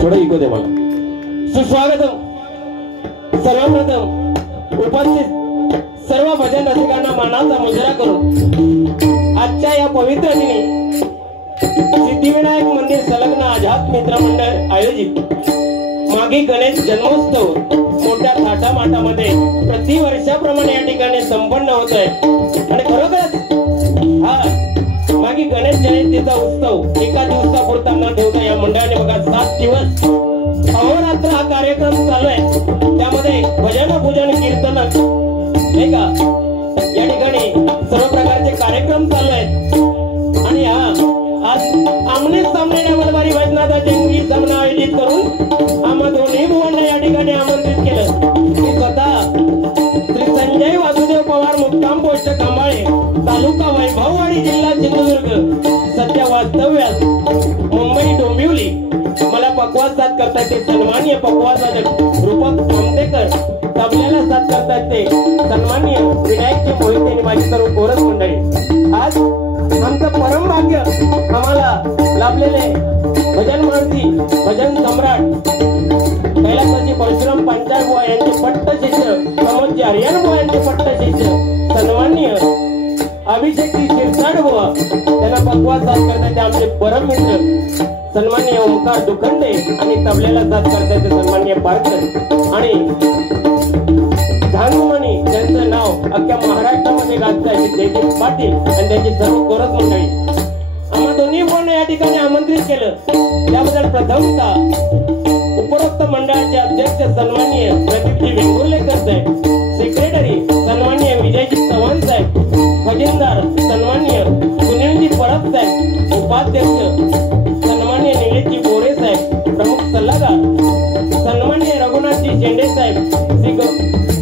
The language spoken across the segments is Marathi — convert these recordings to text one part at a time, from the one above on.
थोड़ा इको दे मला. सुस्वागतम. सर्वप्रथम उपस्थित सर्व भजन रसिकांना मानाचा मुजरा करून आजच्या या पवित्र दिनी सिद्धिविनायक मंदिर संलग्न आझाद मित्र मंडळ आयोजित मागी गणेश जन्मोत्सव मोठ्या थाटामाटामध्ये प्रतिवर्षाप्रमाणे या ठिकाणी संपन्न होत आहे. आणि खरोखरच हा मागी गणेश जयंतीचा उत्सव एका दिवसापुरता न ठेवता या मंडळाने बघा 7 दिवस अहोरात्र हा कार्यक्रम चालू आहे. त्यामध्ये भजन पूजन कीर्तन नाही का या ठिकाणी सर्व प्रकारचे कार्यक्रम चालू आहेत. आणि आज आमने सामने डबलबारी भजनाचा जंगी सामना आयोजित करून आम्हा दोन्ही भावांना या ठिकाणी आमंत्रित केलं. मी स्वतः श्री संजय वासुदेव पवार मुक्काम पोस्ट कांबाळे तालुका वैभववाडी जिल्हा सिंधुदुर्ग सध्या वास्तव्यास मुंबई डोंबिवली मला पक्वास साथ करतात ते सन्माननीय पक्वास साधक रूपक आमदेकर. तबल्याला साथ करतात ते सन्माननीय विनायकजी मोहिते आणि माझी सर्व कोरस मंडळी. आज आमचं परम भाग्य आम्हाला लाभलेले भजन महर्षी भजन सम्राट कैलासवासी परशुराम पांचाळ बुवा यांचे पट्ट शिष्य प्रमोदजी हरियाण बुवा यांचे पट्ट शिष्य सन्माननीय अभिषेकजी शिरसाट बुवा त्यांना पक्वास साथ करतात आमचे परम मित्र सन्माननीय ओमकार दुखंडे आणि तबल्याला साथ करतात सन्माननीय पारकर आणि झांगमणी ज्यांचं नाव अख्ख्या महाराष्ट्रामध्ये गाजत आहे जयदीप पाटील आणि त्यांची सर्व कोरस मंडळी. आम्हा दोन्ही भावांना या ठिकाणी आमंत्रित केलं त्याबद्दल प्रथमतः उपरोक्त मंडळाचे अध्यक्ष सन्माननीय प्रदीपजी वेंगुर्लेकर साहेब, सेक्रेटरी सन्माननीय विजयजी चव्हाण साहेब, खजिनदार सन्माननीय सुनीलजी परब साहेब, उपाध्यक्ष सन्माननीय निलेशजी बोरे साहेब, प्रमुख सल्लागार सन्माननीय रघुनाथजी शेंडे साहेब, श्री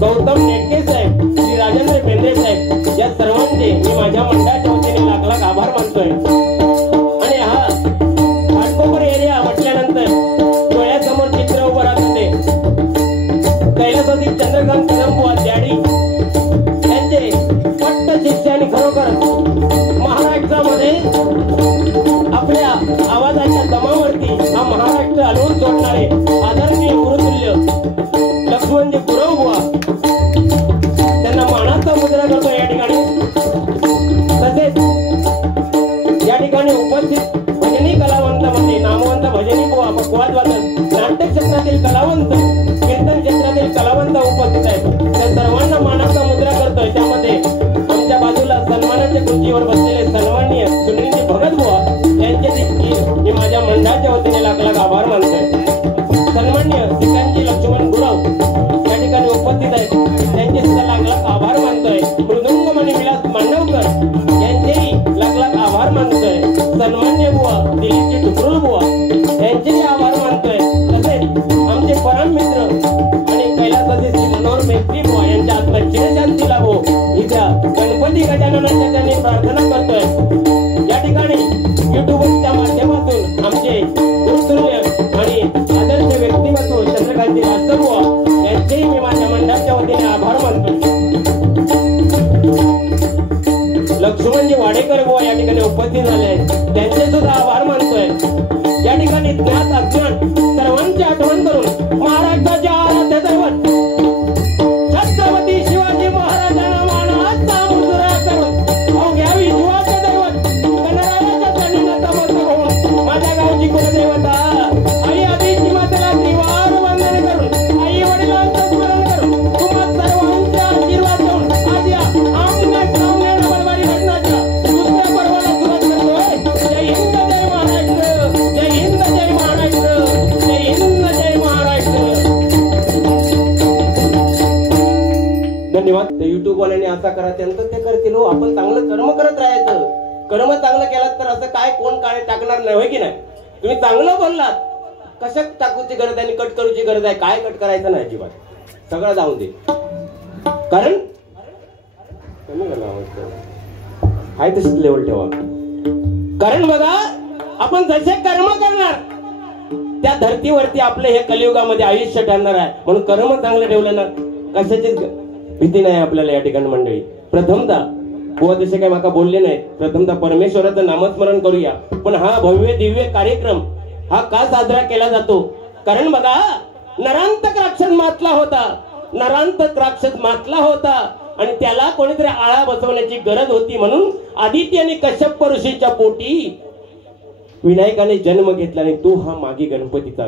गौतम नेटके साहेब, श्री राजेंद्र बेंद्रे साहेब या सर्वांचे मी माझ्या मंडळाच्या वतीने लाख लाख आभार मानतोय. आणि हा घाटकोपर एरिया पकवाद वादक नाट्य क्षेत्रातील कलावंत कीर्तन क्षेत्रातील कलावंत उपस्थित आहेत त्या सर्वांना मानाचा मुद्रा करतोय त्यामध्ये आमच्या बाजूला सन्मानाच्या खुर्चीवर बसलेले सन्माननीय सुनीलजी भगत बुवा यांचे मी माझ्या मंडळाच्या वतीने लाख लाख आभार मानतोय सन्माननीय श्रीकांतजी लक्ष्मण गुरव या ठिकाणी उपस्थित आहेत त्यांचे सुद्धा लाख लाख आभार मानतोय मृदुंगमणी विलास मांडवकर यांचेही लाख लाख आभार मानतोय सन्मान्य बुवा दिलीपजी टुकरुल बुवा यांचेही आभार मानतोय तसेच आमचे परम मित्र आणि कैलासाचे सिन्नोर मेत्री बुवा यांच्या आत्मा चिरशांती लाभो इथं गणपती गजाननाच्या त्यांनी प्रार्थना करतोय या ठिकाणी युट्यूबच्या माध्यमातून आमचे गुरुतुल्य आणि आदर्श व्यक्तिमत्व चंद्रकांती रास्तबुवा यांचेही मी माझ्या मंडळाच्या वतीने आभार मानतो लक्ष्मणजी वाडेकर बुवा या ठिकाणी उपस्थित झाले आहेत त्यांचे सुद्धा आभार मानतोय या ठिकाणी ज्ञात अज्ञात सर्वांची आठवण करून महाराष्ट्राच्या आराध्य दैवत छत्रपती शिवाजी महाराजांना मानाचा मुजरा करून अवघ्या विश्वाचं दैवत गणरायाच्या चरणी नतमस्तक होऊन माझ्या गावची कुलदेवता आई आबीची मातेला त्रिवार वंदन करून आई वडिलांचं स्मरण करून तुम्हा सर्वांचे आशीर्वाद देऊन आज या आमच्या सामन्याला बलवारी घटनाच्या दुसऱ्या पर्वाला सुरुवात करतोय जय हिंद जय महाराष्ट्र जय हिंद जय महाराष्ट्र जय हिंद जय महाराष्ट्र धन्यवाद युट्यूब वाल्यांनी असा करा त्यांचं ते करतील हो आपण चांगलं कर्म करत राहायचं कर्म चांगलं केलात तर असं काय कोण काळे टाकणार नाही होय की नाही तुम्ही चांगलं बोललात कशात टाकूची गरज आहे आणि कट करूची गरज आहे काय कट करायचं नाही अजिबात सगळं जाऊन दे कारण हाय तशीच लेवल ठेवा कारण बघा आपण जसे कर्म करणार त्या धर्तीवरती आपले हे कलियुगामध्ये आयुष्य ठरणार आहे म्हणून कर्म चांगलं ठेवलं ना कशाचीच भीती नाही आपल्याला या ठिकाणी मंडळी प्रथमतः बुवा तसे काही माका बोलले नाही प्रथमतः परमेश्वराचं नामस्मरण करूया पण हा भव्य दिव्य कार्यक्रम हा का साजरा केला जातो कारण बघा नरांतक राक्षस मातला होता आणि त्याला कोणीतरी आळा बसवण्याची गरज होती म्हणून आदित्य आणि कश्यप ऋषीच्या पोटी विनायकाने जन्म घेतला आणि तो हा मागी गणपतीचा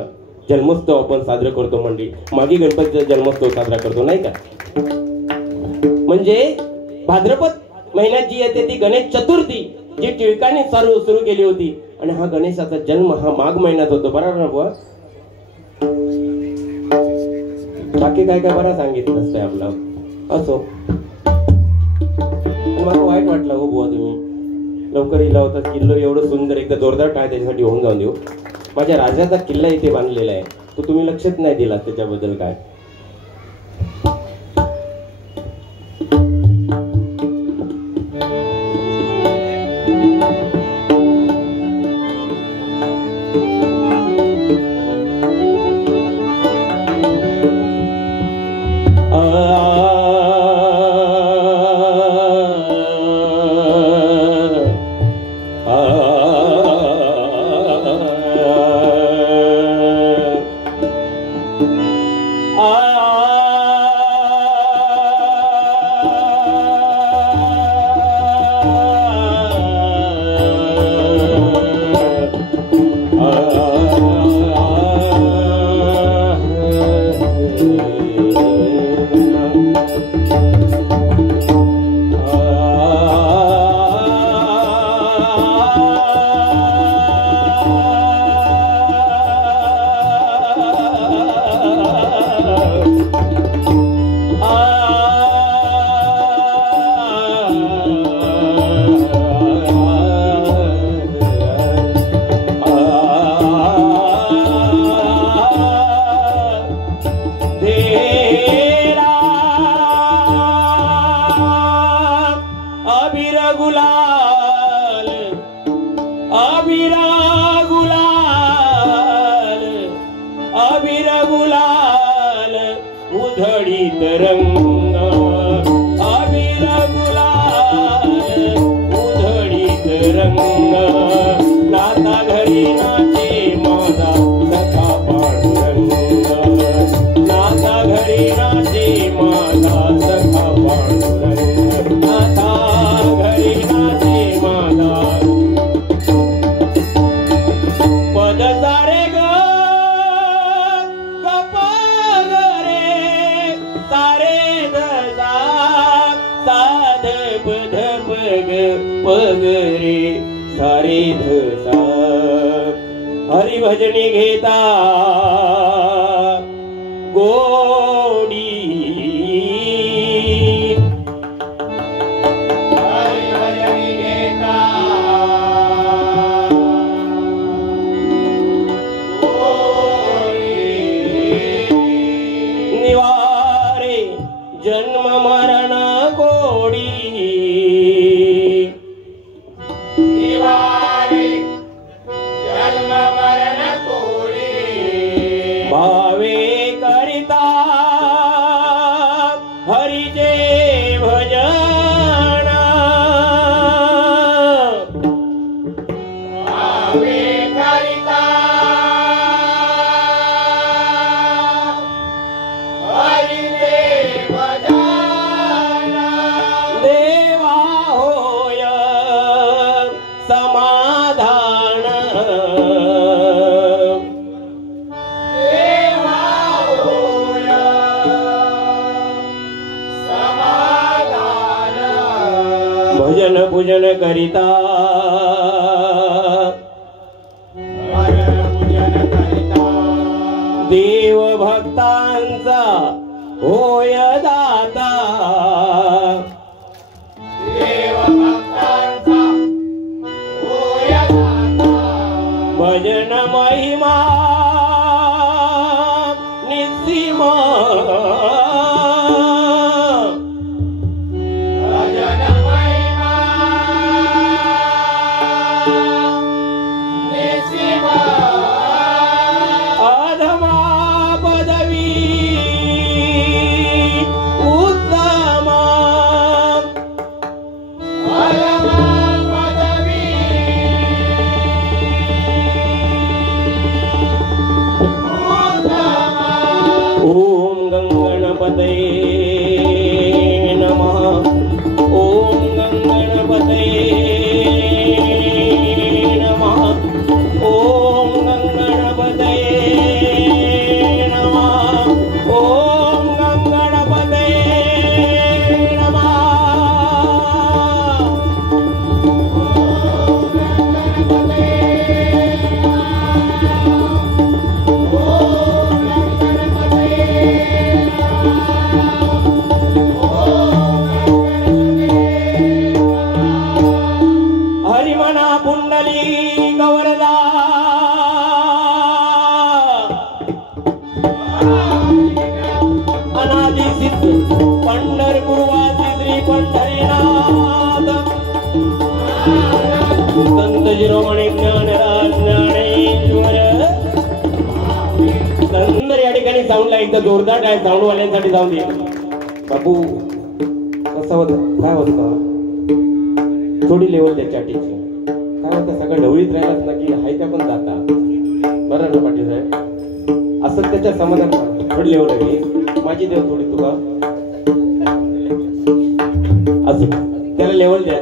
जन्मोत्सव आपण साजरा करतो मंडळी मागी गणपतीचा जन्मोत्सव साजरा करतो नाही का म्हणजे भाद्रपद महिन्यात जी येते ती गणेश चतुर्थी जी टिळकांनी सुरू केली होती आणि हा गणेशाचा जन्म हा माघ महिन्यात होतो बरोबर ना बुवा बाकी काय काय बरं सांगितलं असतंय आपलं असो मला वाईट वाटलं हो बुवा तुम्ही लवकर इला होता किल्लो एवढं सुंदर एकदा जोरदार टाळ त्याच्यासाठी होऊन जाऊन देऊ माझ्या राजाचा किल्ला इथे बांधलेला आहे तो तुम्ही लक्षच नाही दिला त्याच्याबद्दल काय पद सारे ग रे धसा हरिभजनी घेता गोडी हरिभजनी घेता गोडी निवारे जन्म मरण गोडी भावे करिता हरिजे भजन भावे करिता हरिजे भजन देवा होय समाधान भजन पूजन करिता देव भक्तांचा होय दाता देव भक्तांचा होय दाता भजन महिमा निसीमा ओम गंगणपतये नमः ओम गंगणपतये नमः ओम गंगणपतये नमः ओम गंगणपतये नमः पंढरपूरवासी श्री पंढरीनाथ संत शिरोमणी ज्ञानराज ज्ञानेश्वर संदर या ठिकाणी साऊंडला एकदा जोरदार आहे साऊंड वाल्यांसाठी जाऊन दे बाबू कसं होतं काय होतं थोडी लेवल त्या चाटीची काय होतं सगळं ढवळीत राहिलात ना की हाय त्या पण जाता बरं ना पाटील साहेब असं त्याच्या समाधान थोडी लेवल आहे माझी देव थोडी तुका असं त्याला लेवल द्या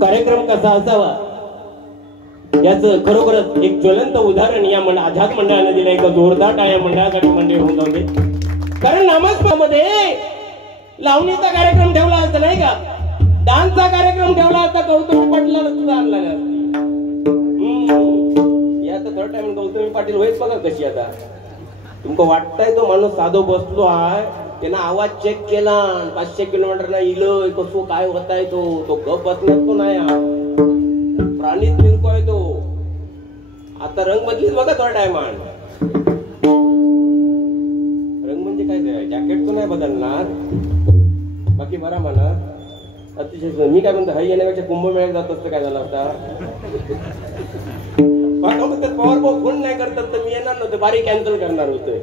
कार्यक्रम कसा असावा याचं खरोखरच एक ज्वलंत उदाहरण या आझाद मंडळाने दिलं एका जोरदार टाळ्या मंडळासाठी मंडळ होऊन जाऊ दे कारण नामस्मामध्ये लावणीचा कार्यक्रम ठेवला असता नाही का डान्सचा कार्यक्रम ठेवला असता गौतमी पाटलाला सुद्धा आणला या तर थर्ड टाइम गौतमी पाटील होईच बघा कशी आता तुमका वाटतंय तो माणूस साधो बसलो आहे त्यानं आवाज चेक केला 500 किलोमीटर ना इलोय कसो काय होताय तो गप बसणार तो नाही प्राणीच निलकोय तो आता रंग बदलीच बघा थोडा टायमान रंग म्हणजे काय जॅकेट तो नाही बदलणार बाकी बरा म्हणा अतिशय मी काय म्हणतो हई येण्यापेक्षा कुंभमेळ्यात जात असतं काय झालं आता पवार भाऊ फोन नाही करतात तर मी येणार नव्हतं बारी कॅन्सल करणार होतोय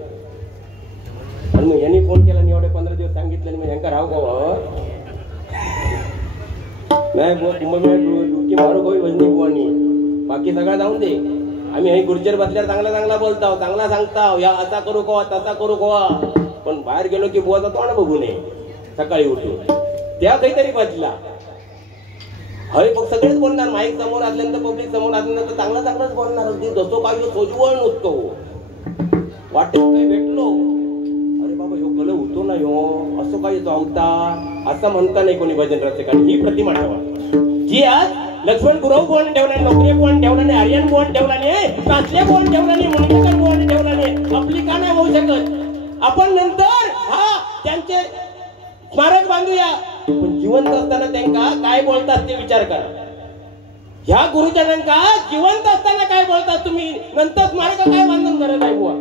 आणि मग यांनी फोन केला एवढे 15 दिवस सांगितलं मग ह्यांका राव का नाही कुंभमेळ्यात डुबकी मारू गोवी वजनी बुवानी बाकी सगळं जाऊन दे आम्ही हे गुर्जर बसल्यावर चांगला बोलताव चांगला सांगताव या असा करू कवा तसा करू कवा पण बाहेर गेलो की बुवाचा तोंड बघू नये सकाळी उठून त्या काहीतरी बदला हय मग सगळेच बोलणार माईक समोर असल्यानंतर पब्लिक समोर असल्यानंतर चांगलाच बोलणार अगदी जसो काही सोजवळ नसतो वाटेत काही भेटलो अरे बाबा ह्यो गल होतो ना ह्यो असं काही जावता असं म्हणता नाही कोणी भजन रसिकांनी. ही प्रतिमा ठेवा जी आज लक्ष्मण गुरव बोन ठेवला, नोकरी बोन ठेवला नाही, आर्यन बोन ठेवला नाही, कासले बोन ठेवला नाही, मुंडकर बोन ठेवला नाही, आपली का नाही होऊ शकत. आपण नंतर त्यांचे स्मारक बांधूया, पण जिवंत असताना त्यांना काय बोलतात ते विचार करा. ह्या गुरुजनांका जिवंत असताना काय बोलतात तुम्ही, नंतर स्मारक काय बांधून करत आहे बुवा.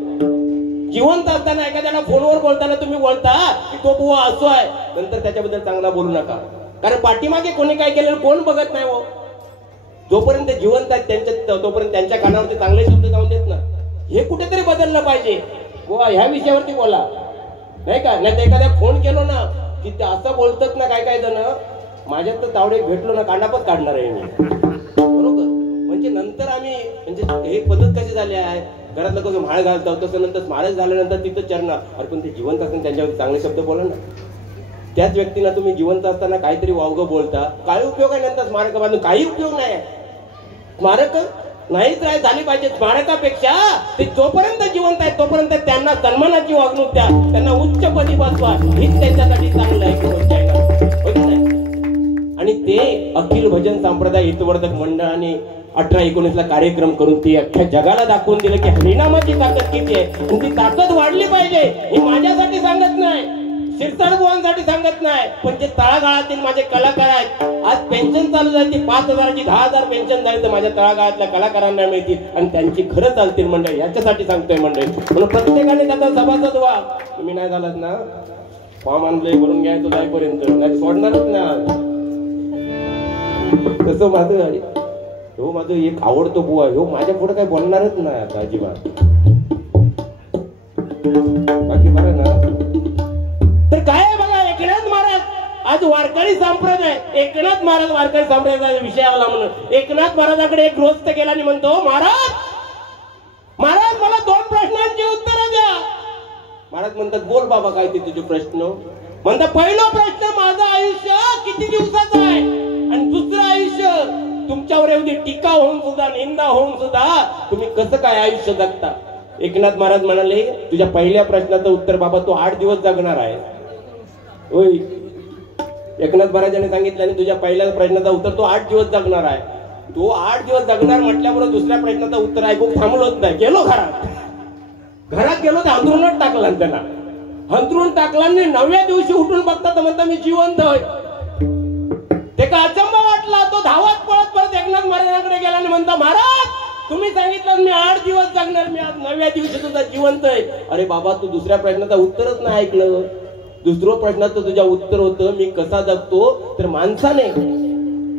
जिवंत असताना एखाद्याला फोनवर बोलताना तुम्ही बोलता की तो बुवा असो आहे, नंतर त्याच्याबद्दल चांगला बोलू नका. कारण पाठीमागे कोणी काय केलं कोण बघत नाही हो. जोपर्यंत जिवंत आहेत त्यांच्या तोपर्यंत त्यांच्या कानावरती चांगले शब्द जाऊन देत ना. हे कुठेतरी बदललं पाहिजे बुवा. ह्या विषयावरती बोला नाही का. नाही तर एखाद्या फोन केलो ना की ते असं बोलतात ना काय जण, माझ्यात तर तावडे भेटलो ना कांडापच काढणार आहे मी. बरोबर. म्हणजे नंतर आम्ही म्हणजे हे पद्धत कशी झाली आहे, घरातलं कसं म्हाळ घालतो तसं नंतर स्मारक झाल्यानंतर तिथं चरणार. अरे पण ते जिवंत असताना त्यांच्यावर चांगले शब्द बोला ना. त्याच व्यक्तीला तुम्ही जिवंत असताना काहीतरी वावगं बोलता, काय उपयोग आहे नंतर स्मारक बांधून? काही उपयोग नाही. स्मारक नाहीच झाली पाहिजे. स्मारकापेक्षा ते जोपर्यंत जिवंत आहेत तोपर्यंत त्यांना सन्मानाची वागणूक द्या, त्यांना उच्च पदी बसवा. हीच त्यांच्यासाठी चांगलं आहे. आणि ते अखिल भजन संप्रदाय हितवर्धक मंडळाने 18-19 ला कार्यक्रम करून ती अख्ख्या जगाला दाखवून दिलं की हरिनामाची ताकद किती आहे. आणि ती ताकद वाढली पाहिजे. हे माझ्यासाठी सांगत नाही, शिरसाट बुवांसाठी सांगत नाही, पण जे तळागाळातील माझे कलाकार आहेत. आज पेन्शन चालू झाली, 5,000ची 10,000 पेन्शन झाली तर माझ्या तळागाळातल्या कलाकारांना मिळतील आणि त्यांची खरं चालतील मंडळी. याच्यासाठी सांगतोय मंडळी. म्हणून प्रत्येकाने त्याचा सभासद व्हा. तुम्ही नाही झालात ना, फॉर्म आणलंय भरून घ्यायचं जाईपर्यंत, नाही सोडणारच ना. तसं माझं हो माझं एक आवडतो बुवा, हो माझ्या पुढे काय बोलणारच नाही आता अजिबात. बाकी बरं ना. तर काय बघा, एकनाथ महाराज आज वारकरी संप्रदाय, एकनाथ महाराज वारकरी संप्रदायाचा विषय आला म्हणून एकनाथ महाराजांकडे एक गृहस्थ गेला आणि म्हणतो, महाराज महाराज मला 2 प्रश्नांची उत्तरं द्या. महाराज म्हणतात, बोल बाबा काय ते तुझे प्रश्न. म्हणतात, पहिला प्रश्न, माझं आयुष्य किती दिवसाचं आहे, आणि दुसरं आयुष्य तुमच्यावर एवढी टीका होऊन सुद्धा, निंदा होऊन सुद्धा तुम्ही कसं काय आयुष्य जगता. एकनाथ महाराज म्हणाले, तुझ्या पहिल्या प्रश्नाचं उत्तर बाबा तू 8 दिवस जगणार आहे. होय, एकनाथ महाराजांनी सांगितलं, आणि तुझ्या पहिल्या प्रश्नाचं उत्तर तू 8 दिवस जगणार आहे. तो 8 दिवस जगणार म्हटल्याबरोबर दुसऱ्या प्रश्नाचं उत्तर ऐकून थांबलोच नाही. गेलो घरात गेलो तर हंतरूनच टाकला त्यांना. हंतरून टाकला आणि 9व्या दिवशी उठून बघता तर म्हणता मी जिवंत होय. ते का अचंबा वाटला. तो धावत पळत परत एकनाथ महाराजांकडे गेला आणि म्हणता, महाराज तुम्ही सांगितलं मी 8 दिवस जगणार, मी आज 9व्या दिवशी तुझा जिवंत आहे. अरे बाबा तू दुसऱ्या प्रश्नाचं उत्तरच नाही ऐकलं. दुसऱ्या प्रश्नाचं तुझ्या उत्तर होतं, मी कसा जगतो. तर माणसाने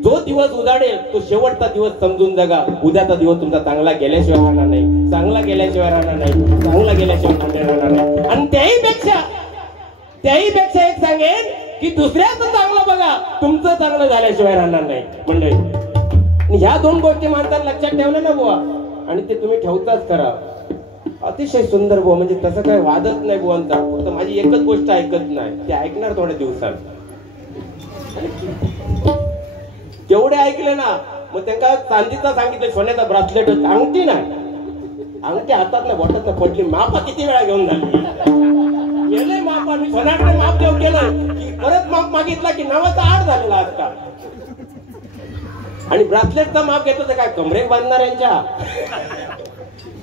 जो दिवस उजाडेल तो शेवटचा दिवस समजून जगा. उद्याचा दिवस तुमचा चांगला गेल्याशिवाय राहणार नाही, चांगला गेल्याशिवाय राहणार नाही, चांगला गेल्याशिवाय राहणार नाही. आणि त्याहीपेक्षा एक सांगेन की दुसऱ्याचं चांगलं बघा, तुमचं चांगलं झाल्याशिवाय राहणार नाही मंडळी. ह्या 2 गोष्टी माणसाला लक्षात ठेवल्या ना बुवा, आणि ते तुम्ही ठेवताच करा. अतिशय सुंदर बुवा. म्हणजे तसं काही वादच नाही बुवांचा. फक्त माझी एकच गोष्ट ऐकत नाही, ते ऐकणार थोड्या दिवसात. जेवढे ऐकले ना, मग त्यांना चांदीचा सांगितलं, सोन्याचा ब्रासलेट, अंगठी ना, अंगठी हातात ना बोटात ना पडली. मापा किती वेळा घेऊन झाली, गेले मापा. मी सोन्याकडे माप देऊ केलं की परत माप मागितला की 9चा 8 झालेला असता. आणि ब्रासलेटचा माप घेतो तर काय कमरेक बांधणार यांच्या.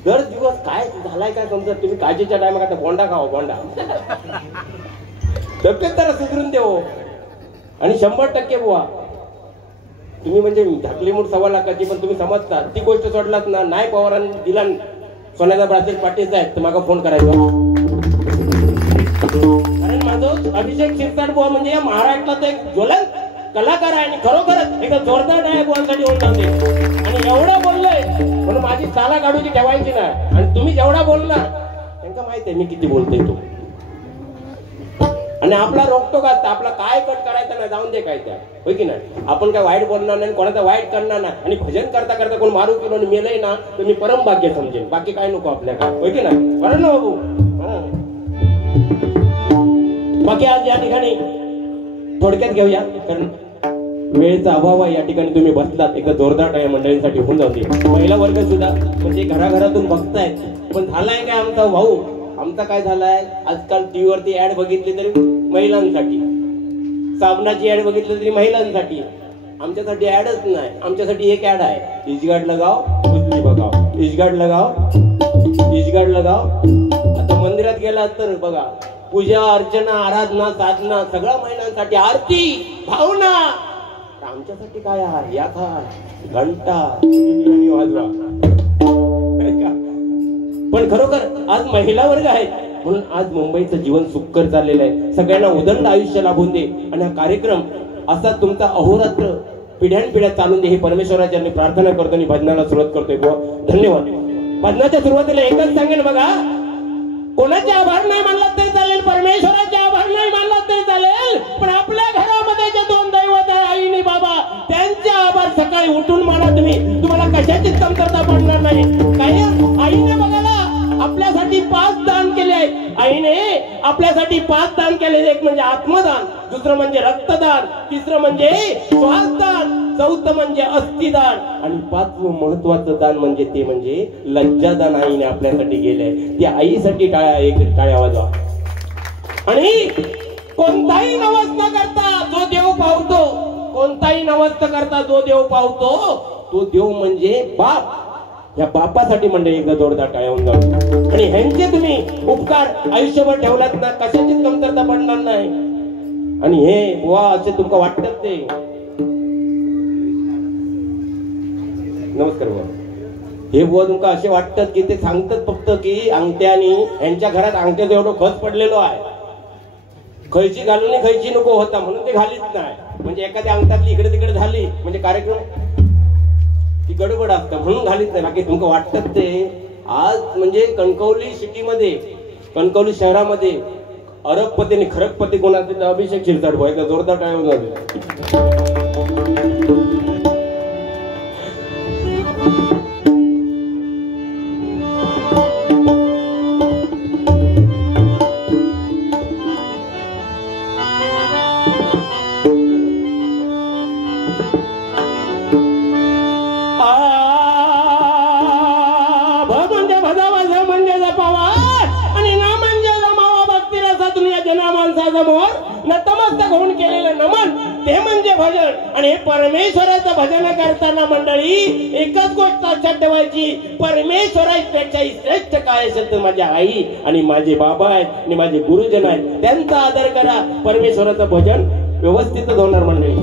दर दिवस काय झालाय काय समजत. तुम्ही काळजीच्या टायमा का बोंडा खावा, बोंडा तब्येत तर सुधरून देऊ. आणि 100% बुवा तुम्ही म्हणजे झाकली मूठ 1.25 लाखाची, पण तुम्ही समजता ती गोष्ट सोडलात ना. नाही पवारांनी दिला सोन्याचा ब्रासलेट पाठीचा आहे तर मागा फोन करायचा. कारण माझं अभिषेक शिरसाट बुवा म्हणजे या महाराष्ट्रात एक ज्वलंत कलाकार आहे आणि खरोखरच एक जोरदार आहे बुवांसाठी होऊन जाते. आणि एवढं बोललोय म्हणून माझी साला काढूची ठेवायची नाही. आणि तुम्ही जेवढा बोलणार त्यांना माहित आहे मी किती बोलतोय तो. आणि आपला रोखतो का, आपला काय कट करायचा नाही, जाऊन दे काय त्या, होय की नाही. आपण काय वाईट बोलणार नाही, कोणाचा वाईट करणार नाही. आणि भजन करता करता कोण मारू किलो मेलय ना तर मी परम भाग्य समजेन. बाकी काय नको आपल्याला, होय की नाही. बरं ना बाबू. बाकी आज या ठिकाणी थोडक्यात घेऊया, कारण वेळेचा अभाव आहे. या ठिकाणी तुम्ही बसलात, एकदा जोरदार टाळ्या मंडळींसाठी होऊन जाऊ दे. महिला वर्ग सुद्धा म्हणजे घराघरातून बघतायत. पण झालाय काय आमचा भाऊ, आमचा काय झालाय, आजकाल टीव्हीवरती ऍड बघितली तरी महिलांसाठी साबणाची ऍड बघितलं तरी महिलांसाठी, आमच्यासाठी ऍडच नाही. आमच्यासाठी एक ऍड आहे, इजगाड लगाव बिजली बघाव, इजगाड लगाव इजगाड लगाव. आता मंदिरात गेला तर बघा, पूजा अर्चना आराधना साधना सगळ्या महिलांसाठी, आरती भावना. आमच्यासाठी काय आहे, या खा घंटा वाजवा. पण खरोखर आज महिला वर्ग आहे म्हणून आज मुंबईचं जीवन सुखकर चाललेलं आहे. सगळ्यांना उदंड आयुष्य लाभून दे आणि हा कार्यक्रम असा तुमचा अहोरात्र पिढ्यानपिढ्या चालून दे ही परमेश्वराच्या प्रार्थना करतो आणि भजनाला सुरुवात करतोय. धन्यवाद. भजनाच्या सुरुवातीला एकच सांगेन बघा, कोणाचे आभार नाही मानलात तरी चालेल, परमेश्वराचे आभार नाही मानलात तरी चालेल, पण आपल्या घरामध्ये जे दोन दैवत आहे आई आणि बाबा, त्यांचे आभार सकाळी उठून माना तुम्ही. तुम्हाला कशाचीच कमतरता पडणार नाही. काय आईने बघायला आपल्यासाठी 5 दान केले आहेत. आईने आपल्यासाठी 5 दान केले. एक म्हणजे आत्मदान, दुसरं म्हणजे रक्तदान, तिसरं म्हणजे श्वासदान, चौथं म्हणजे अस्थिदान आणि 5वं महत्वाचं दान म्हणजे ते म्हणजे लज्जादान आईने आपल्यासाठी केलंय. त्या आईसाठी टाळ्या वाजवा. आणि कोणताही नवस न करता जो देव पावतो, कोणताही नवस न करता जो देव पावतो तो देव म्हणजे बाप. या बापासाठी मंडळी एकदा जोरदार टाळ्या होऊन जाऊ. आणि ह्यांचे तुम्ही उपकार आयुष्यभर ठेवलात ना, कशाचीच कमतरता पडणार नाही. आणि हे बुवा असे तुमका वाटतात ते, नमस्कार बुवा, हे बुवा तुमका असे वाटतात की ते सांगतात फक्त की अंगठ्यानी, यांच्या घरात अंगठ्याचं एवढं खच पडलेलो आहे, खयची घालून खयची नको होता म्हणून ते घालीत नाही. म्हणजे एखाद्या अंगठातली इकडे तिकडे झाली म्हणजे कार्यक्रम ती गडबड असतं म्हणून घालीत नाही. बाकी तुमका वाटतात ते. आज म्हणजे कणकवली सिटीमध्ये, कणकवली शहरामध्ये अरबपती आणि खरगपती कोणाचे अभिषेक शिरसाट व्हायचा. जोरदार काय होणार. नतमस्तक होऊन केलेलं नमन ते म्हणजे भजन. आणि हे परमेश्वराचं भजन करताना मंडळी एकच गोष्ट लक्षात ठेवायची, परमेश्वरापेक्षा श्रेष्ठ काय असेल तर माझ्या आई आणि माझे बाबा आहेत आणि माझे गुरुजन आहेत, त्यांचा आदर करा. परमेश्वराचं भजन व्यवस्थितच होणार मंडळी.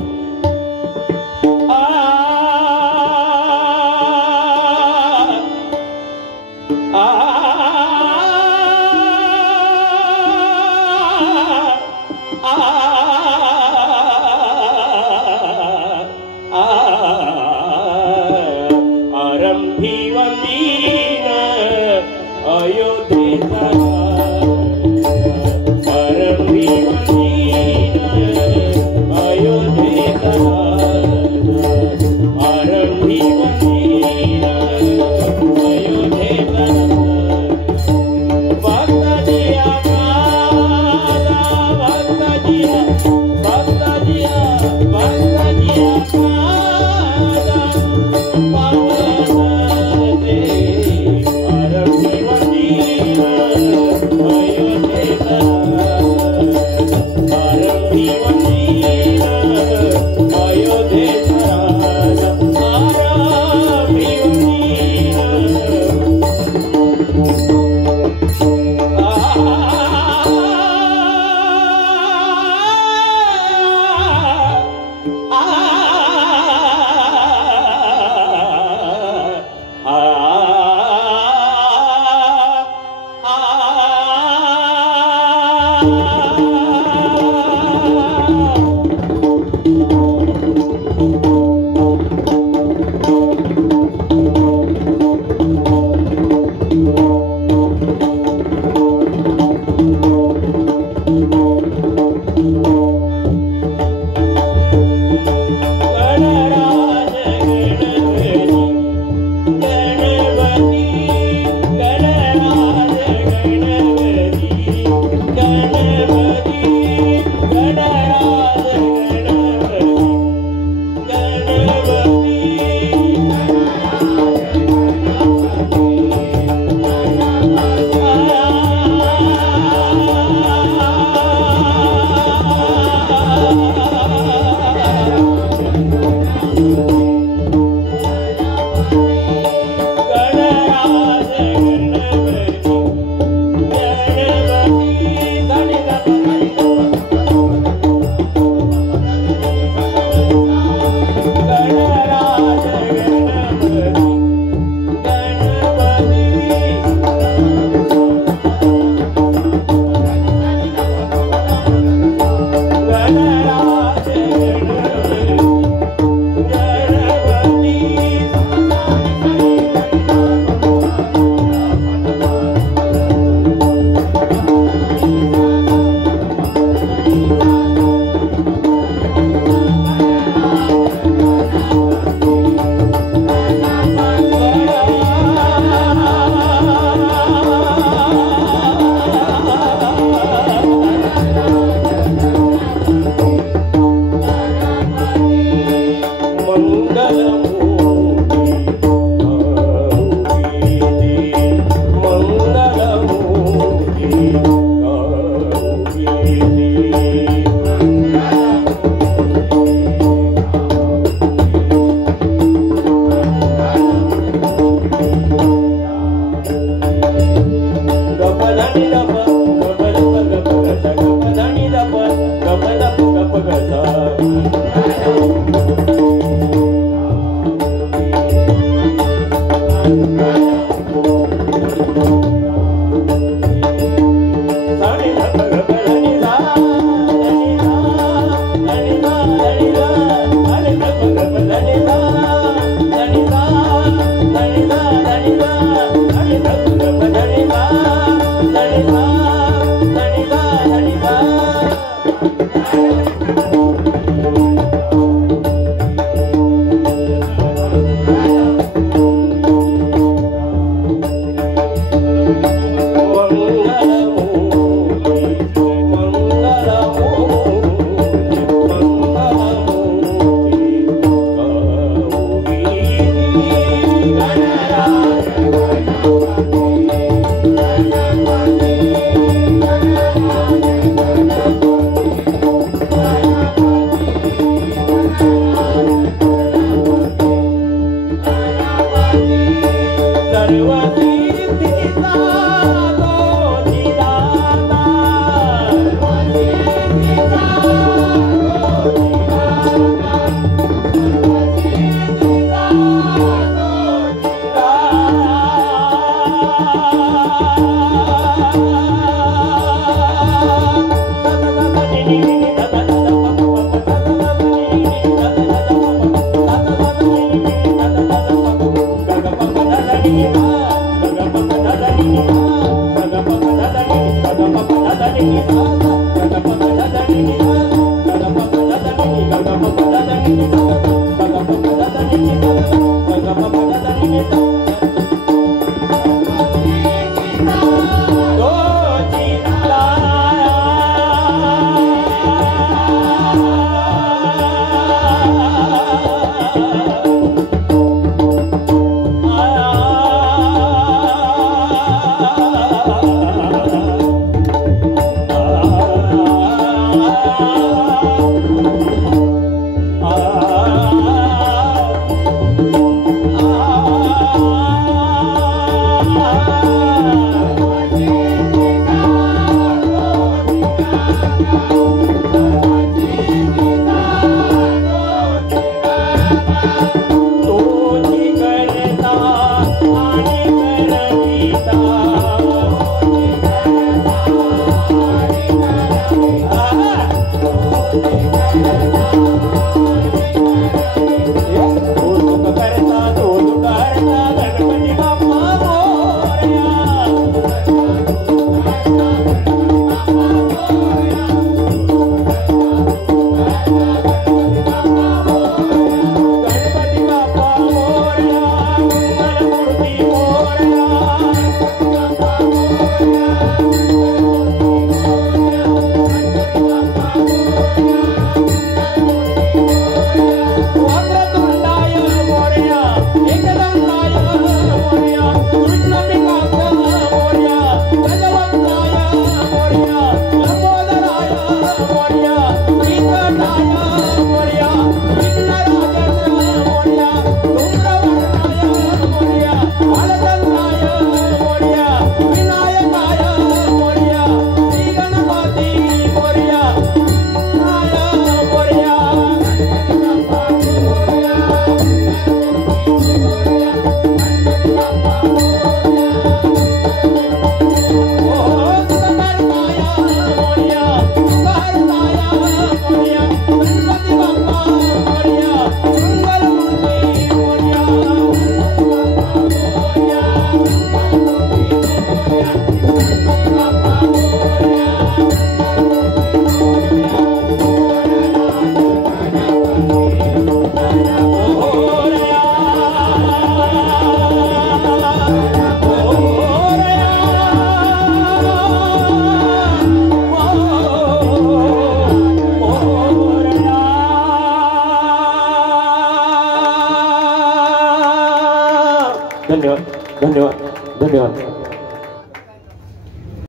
धन्यवाद धन्यवाद धन्यवाद।